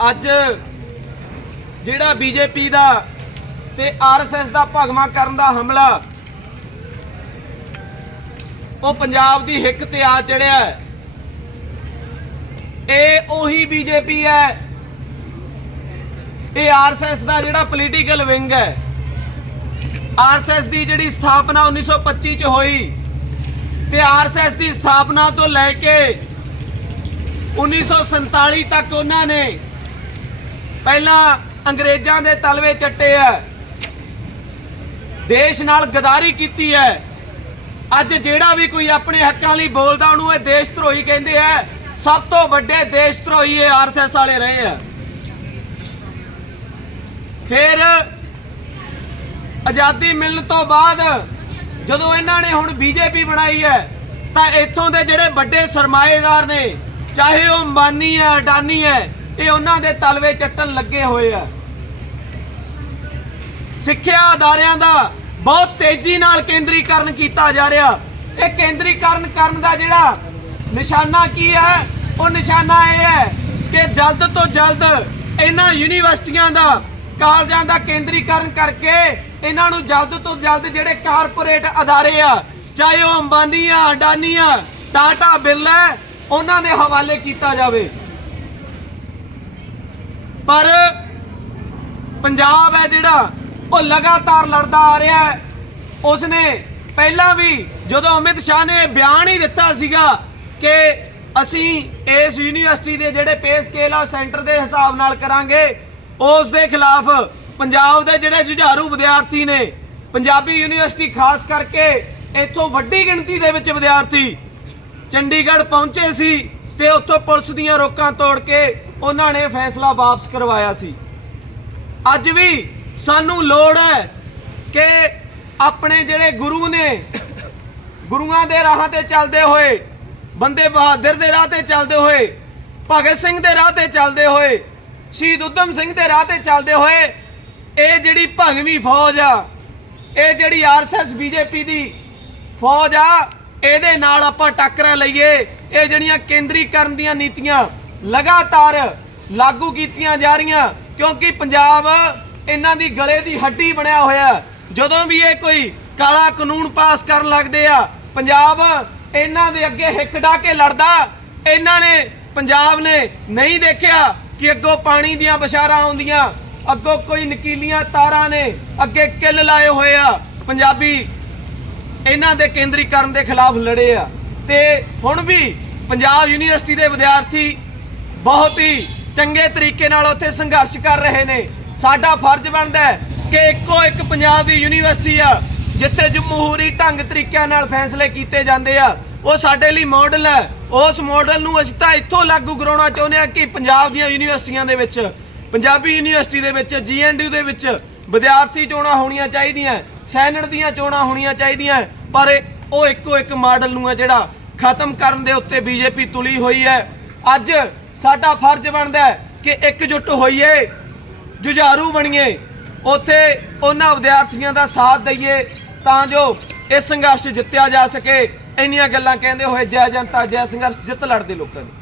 ਅੱਜ ਜਿਹੜਾ ਬੀਜੇਪੀ ਦਾ ਤੇ ਆਰਐਸਐਸ ਦਾ ਭਗਵਾ ਕਰਨ ਦਾ ਹਮਲਾ, ਉਹ ਪੰਜਾਬ ਦੀ ਹਿੱਕ ਤੇ ਆ ਚੜਿਆ ਹੈ। ਇਹ ਉਹੀ ਬੀਜੇਪੀ ਹੈ ਇਹ ਆਰਐਸਐਸ ਦਾ ਜਿਹੜਾ ਪੋਲੀਟੀਕਲ ਵਿੰਗ ਹੈ ਆਰਐਸਐਸ ਦੀ ਜਿਹੜੀ ਸਥਾਪਨਾ 1925 ਚ ਹੋਈ ਤੇ ਆਰਐਸਐਸ ਦੀ ਸਥਾਪਨਾ ਤੋਂ ਲੈ ਕੇ 1947 ਤੱਕ ਉਹਨਾਂ ਨੇ ਪਹਿਲਾਂ ਅੰਗਰੇਜ਼ਾਂ ਦੇ ਤਲਵੇ ਚੱਟੇ ਆ ਦੇਸ਼ ਨਾਲ ਗਦਾਰੀ ਕੀਤੀ ਹੈ ਅੱਜ ਜਿਹੜਾ ਵੀ ਕੋਈ ਆਪਣੇ ਹੱਕਾਂ ਲਈ ਬੋਲਦਾ, ਉਹਨੂੰ ਇਹ ਦੇਸ਼ ਧਰੋਹੀ ਕਹਿੰਦੇ ਆ ਸਭ ਤੋਂ ਵੱਡੇ ਦੇਸ਼ ਧਰੋਹੀ ਇਹ ਆਰਐਸਐਸ ਵਾਲੇ ਰਹੇ ਆ ਫਿਰ ਆਜ਼ਾਦੀ ਮਿਲਣ ਤੋਂ ਬਾਅਦ ਜਦੋਂ ਇਹਨਾਂ ਨੇ ਹੁਣ ਬੀਜੇਪੀ ਬਣਾਈ ਹੈ ਤਾਂ ਇੱਥੋਂ ਦੇ ਜਿਹੜੇ ਵੱਡੇ ਸਰਮਾਏਦਾਰ ਨੇ, ਚਾਹੇ ਉਹ ਮਾਨੀ ਹੈ ਅਡਾਨੀ ਹੈ ਇਹ ਉਹਨਾਂ ਦੇ ਤਲਵੇ ਚੱਟਣ ਲੱਗੇ ਹੋਏ ਆ। ਸਿੱਖਿਆ ਅਦਾਰਿਆਂ ਦਾ ਬਹੁਤ ਤੇਜ਼ੀ ਨਾਲ ਕੇਂਦਰੀਕਰਨ ਕੀਤਾ ਜਾ ਰਿਹਾ। ਇਹ ਕੇਂਦਰੀਕਰਨ ਕਰਨ ਦਾ ਜਿਹੜਾ ਨਿਸ਼ਾਨਾ ਕੀ ਹੈ ਉਹ ਨਿਸ਼ਾਨਾ ਇਹ ਹੈ ਕਿ ਜਲਦ ਤੋਂ ਜਲਦ ਇਹਨਾਂ ਯੂਨੀਵਰਸਿਟੀਆਂ ਦਾ ਕਾਲਜਾਂ ਦਾ ਕੇਂਦਰੀਕਰਨ ਕਰਕੇ ਇਹਨਾਂ ਨੂੰ ਜਲਦ ਤੋਂ ਜਲਦ ਜਿਹੜੇ ਕਾਰਪੋਰੇਟ ਅਦਾਰੇ ਆ ਚਾਹੇ ਉਹ ਅੰਬਾਨੀਆਂ ਅਡਾਨੀਆਂ ਟਾਟਾ ਬਿਰਲਾ ਹੈ, ਉਹਨਾਂ ਦੇ ਹਵਾਲੇ ਕੀਤਾ ਜਾਵੇ। ਪਰ ਪੰਜਾਬ ਹੈ ਜਿਹੜਾ ਉਹ ਲਗਾਤਾਰ ਲੜਦਾ ਆ ਰਿਹਾ ਹੈ। ਉਸਨੇ ਪਹਿਲਾਂ ਵੀ ਜਦੋਂ ਅਮਿਤ ਸ਼ਾਹ ਨੇ ਬਿਆਨ ਹੀ ਦਿੱਤਾ ਸੀਗਾ ਕਿ ਅਸੀਂ ਇਸ ਯੂਨੀਵਰਸਿਟੀ ਦੇ ਜਿਹੜੇ ਪੇ ਸਕੇਲ ਆ, ਸੈਂਟਰ ਦੇ ਹਿਸਾਬ ਨਾਲ ਕਰਾਂਗੇ, ਉਸ ਦੇ ਖਿਲਾਫ ਪੰਜਾਬ ਦੇ ਜਿਹੜੇ ਜੁਝਾਰੂ ਵਿਦਿਆਰਥੀ ਨੇ, ਪੰਜਾਬੀ ਯੂਨੀਵਰਸਿਟੀ ਖਾਸ ਕਰਕੇ ਇੱਥੋਂ ਵੱਡੀ ਗਿਣਤੀ ਦੇ ਵਿੱਚ ਵਿਦਿਆਰਥੀ ਚੰਡੀਗੜ੍ਹ ਪਹੁੰਚੇ ਸੀ ਤੇ ਉੱਥੋਂ ਪੁਲਿਸ ਦੀਆਂ ਰੋਕਾਂ ਤੋੜ ਕੇ ਉਹਨਾਂ ਨੇ ਫੈਸਲਾ ਵਾਪਸ ਕਰਵਾਇਆ ਸੀ। ਅੱਜ ਵੀ ਸਾਨੂੰ ਲੋੜ ਹੈ ਕਿ ਆਪਣੇ ਜਿਹੜੇ ਗੁਰੂ ਨੇ, ਗੁਰੂਆਂ ਦੇ ਰਾਹਾਂ ਤੇ ਚੱਲਦੇ ਹੋਏ, ਬੰਦੇ ਬਹਾਦਰ ਦੇ ਰਾਹ ਤੇ ਚੱਲਦੇ ਹੋਏ, ਭਗਤ ਸਿੰਘ ਦੇ ਰਾਹ ਤੇ ਚੱਲਦੇ ਹੋਏ, ਸ਼ਹੀਦ ਉਧਮ ਸਿੰਘ ਦੇ ਰਾਹ ਤੇ ਚੱਲਦੇ ਹੋਏ, ਇਹ ਜਿਹੜੀ ਭਗਵੀਂ ਫੌਜ ਆ, ਇਹ ਜਿਹੜੀ ਆਰਐਸਐਸ ਬੀਜੇਪੀ ਦੀ ਫੌਜ ਆ, ਇਹਦੇ ਨਾਲ ਆਪਾਂ ਟੱਕਰਾ ਲਈਏ। ਇਹ ਜਿਹੜੀਆਂ ਕੇਂਦਰੀਕਰਨ ਦੀਆਂ ਨੀਤੀਆਂ ਲਗਾਤਾਰ ਲਾਗੂ ਕੀਤੀਆਂ ਜਾ ਰਹੀਆਂ, ਕਿਉਂਕਿ ਪੰਜਾਬ ਇਹਨਾਂ ਦੀ ਗਲੇ ਦੀ ਹੱਡੀ ਬਣਿਆ ਹੋਇਆ ਜਦੋਂ ਵੀ ਇਹ ਕੋਈ ਕਾਲਾ ਕਾਨੂੰਨ ਪਾਸ ਕਰਨ ਲੱਗਦੇ ਆ, ਪੰਜਾਬ ਇਹਨਾਂ ਦੇ ਅੱਗੇ ਹਿੱਕ ਡਾ ਕੇ ਲੜਦਾ। ਇਹਨਾਂ ਨੇ, ਪੰਜਾਬ ਨੇ ਨਹੀਂ ਦੇਖਿਆ ਕਿ ਅੱਗੋਂ ਪਾਣੀ ਦੀਆਂ ਬਸ਼ਾਰਾਂ ਆਉਂਦੀਆਂ। ਅੱਗੋਂ ਕੋਈ ਨਕੀਲੀਆਂ ਤਾਰਾਂ ਨੇ ਅੱਗੇ ਕਿੱਲ ਲਾਏ ਹੋਏ ਆ। ਪੰਜਾਬੀ ਇਹਨਾਂ ਦੇ ਕੇਂਦਰੀਕਰਨ ਦੇ ਖਿਲਾਫ ਲੜੇ ਆ। ਤੇ ਹੁਣ ਵੀ ਪੰਜਾਬ ਯੂਨੀਵਰਸਿਟੀ ਦੇ ਵਿਦਿਆਰਥੀ ਬਹੁਤ ਹੀ ਚੰਗੇ ਤਰੀਕੇ ਨਾਲ ਉੱਥੇ ਸੰਘਰਸ਼ ਕਰ ਰਹੇ ਨੇ। ਸਾਡਾ ਫਰਜ਼ ਬਣਦਾ ਹੈ ਕਿ ਇੱਕੋ ਇੱਕ ਪੰਜਾਬ ਦੀ ਯੂਨੀਵਰਸਿਟੀ ਆ, ਜਿੱਥੇ ਜਮਹੂਰੀ ਢੰਗ ਤਰੀਕਿਆਂ ਨਾਲ ਫੈਸਲੇ ਕੀਤੇ ਜਾਂਦੇ ਆ, ਉਹ ਸਾਡੇ ਲਈ ਮਾਡਲ ਹੈ। ਉਸ ਮਾਡਲ ਨੂੰ ਅਸੀਂ ਤਾਂ ਇੱਥੋਂ ਲਾਗੂ ਕਰਾਉਣਾ ਚਾਹੁੰਦੇ ਆ ਕਿ ਪੰਜਾਬ ਦੀਆਂ ਯੂਨੀਵਰਸਿਟੀਆਂ ਦੇ ਵਿੱਚ, ਪੰਜਾਬੀ ਯੂਨੀਵਰਸਿਟੀ ਦੇ ਵਿੱਚ ਜੀਐਨਡਯੂ ਦੇ ਵਿੱਚ ਵਿਦਿਆਰਥੀ ਚੋਣਾਂ ਹੋਣੀਆਂ ਚਾਹੀਦੀਆਂ, ਸੈਨੇਟ ਦੀਆਂ ਚੋਣਾਂ ਹੋਣੀਆਂ ਚਾਹੀਦੀਆਂ, ਪਰ ਉਹ ਇੱਕੋ ਇੱਕ ਮਾਡਲ ਨੂੰ ਆ ਜਿਹੜਾ ਖਤਮ ਕਰਨ ਦੇ ਉੱਤੇ ਬੀਜੇਪੀ ਤੁਲੀ ਹੋਈ ਹੈ। ਅੱਜ ਸਾਡਾ ਫਰਜ਼ ਬਣਦਾ ਹੈ ਕਿ ਇਕਜੁੱਟ ਹੋਈਏ, ਜੁਝਾਰੂ ਬਣੀਏ, ਉੱਥੇ ਉਹਨਾਂ ਵਿਦਿਆਰਥੀਆਂ ਦਾ ਸਾਥ ਦਈਏ ਤਾਂ ਜੋ ਇਹ ਸੰਘਰਸ਼ ਜਿੱਤਿਆ ਜਾ ਸਕੇ। ਇੰਨੀਆਂ ਗੱਲਾਂ ਕਹਿੰਦੇ ਹੋਏ ਜੈ ਜਨਤਾ, ਜੈ ਸੰਘਰਸ਼ ਜਿੱਤ ਲੜਦੇ ਲੋਕਾਂ ਦੀ।